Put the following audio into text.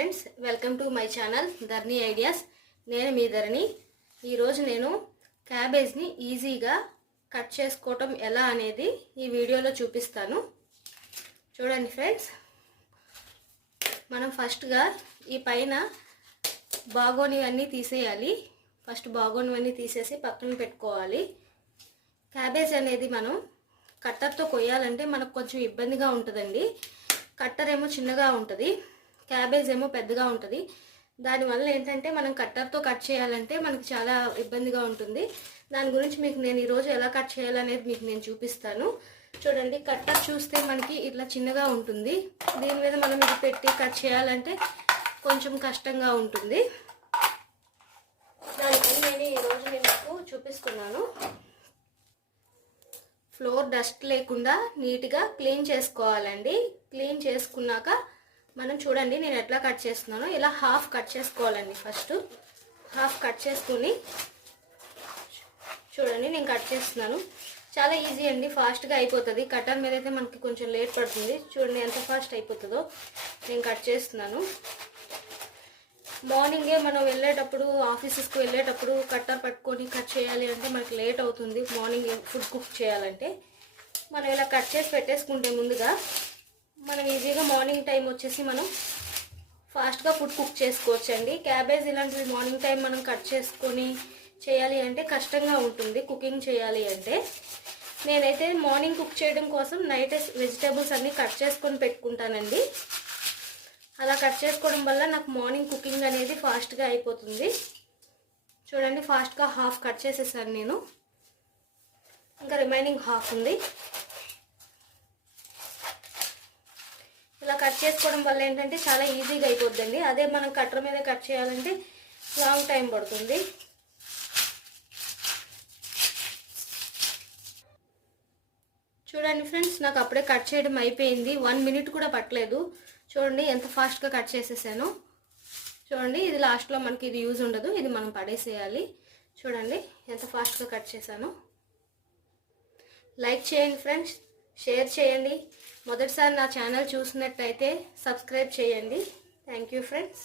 Friends, welcome to my channel Dharni ideas. నేను మీ ధరణి. ఈరోజు నేను క్యాబేజ్ని ఈజీగా కట్ చేసుకోవటం ఎలా అనేది ఈ వీడియోలో చూపిస్తాను. చూడండి ఫ్రెండ్స్, మనం ఫస్ట్గా ఈ పైన బాగోనివన్నీ తీసేయాలి. ఫస్ట్ బాగోనివన్నీ తీసేసి పక్కన పెట్టుకోవాలి. క్యాబేజ్ అనేది మనం కట్టర్తో కొయ్యాలంటే మనకు కొంచెం ఇబ్బందిగా ఉంటుందండి. కట్టర్ ఏమో చిన్నగా ఉంటుంది, క్యాబేజ్ ఏమో పెద్దగా ఉంటుంది. దానివల్ల ఏంటంటే మనం కట్టర్తో కట్ చేయాలంటే మనకి చాలా ఇబ్బందిగా ఉంటుంది. దాని గురించి మీకు నేను ఈరోజు ఎలా కట్ చేయాలనేది మీకు నేను చూపిస్తాను. చూడండి, కట్టర్ చూస్తే మనకి ఇట్లా చిన్నగా ఉంటుంది. దీని మీద మనం ఇది పెట్టి కట్ చేయాలంటే కొంచెం కష్టంగా ఉంటుంది. దానికని నేను ఈరోజు మీకు చూపిస్తున్నాను. ఫ్లోర్ డస్ట్ లేకుండా నీట్గా క్లీన్ చేసుకోవాలండి. క్లీన్ చేసుకున్నాక మనం చూడండి నేను ఎట్లా కట్ చేస్తున్నానో ఇలా హాఫ్ కట్ చేసుకోవాలండి. ఫస్ట్ హాఫ్ కట్ చేసుకుని చూడండి నేను కట్ చేస్తున్నాను. చాలా ఈజీ అండి, ఫాస్ట్గా అయిపోతుంది. కట్టర్ మీద అయితే మనకి కొంచెం లేట్ పడుతుంది. చూడండి ఎంత ఫాస్ట్ అయిపోతుందో. నేను కట్ చేస్తున్నాను. మార్నింగే మనం వెళ్ళేటప్పుడు, ఆఫీసెస్కి వెళ్ళేటప్పుడు కట్టర్ పట్టుకొని కట్ చేయాలి అంటే మనకి లేట్ అవుతుంది. మార్నింగ్ ఫుడ్ కుక్ చేయాలంటే మనం ఇలా కట్ చేసి పెట్టేసుకుంటే ముందుగా మనం ఈజీగా మార్నింగ్ టైం వచ్చేసి మనం ఫాస్ట్గా ఫుడ్ కుక్ చేసుకోవచ్చండి. క్యాబేజ్ ఇలాంటివి మార్నింగ్ టైం మనం కట్ చేసుకొని చేయాలి అంటే కష్టంగా ఉంటుంది కుకింగ్ చేయాలి అంటే. నేనైతే మార్నింగ్ కుక్ చేయడం కోసం నైట్ వెజిటేబుల్స్ అన్నీ కట్ చేసుకొని పెట్టుకుంటానండి. అలా కట్ చేసుకోవడం వల్ల నాకు మార్నింగ్ కుకింగ్ అనేది ఫాస్ట్గా అయిపోతుంది. చూడండి, ఫాస్ట్గా హాఫ్ కట్ చేసేసాను నేను. ఇంకా రిమైనింగ్ హాఫ్ ఉంది. ఇలా కట్ చేసుకోవడం వల్ల ఏంటంటే చాలా ఈజీగా అయిపోద్దండి. అదే మనం కట్టర్ మీద కట్ చేయాలంటే లాంగ్ టైం పడుతుంది. చూడండి ఫ్రెండ్స్, నాకు అప్పుడే కట్ చేయడం అయిపోయింది. 1 మినిట్ కూడా పట్టలేదు. చూడండి ఎంత ఫాస్ట్గా కట్ చేసేసాను. చూడండి, ఇది లాస్ట్లో మనకి ఇది యూజ్ ఉండదు, ఇది మనం పడేసేయాలి. చూడండి ఎంత ఫాస్ట్గా కట్ చేశాను. లైక్ చేయండి ఫ్రెండ్స్, షేర్ చేయండి. మొదటిసారి నా ఛానల్ చూసినట్టయితే సబ్స్క్రైబ్ చేయండి. Thank you friends.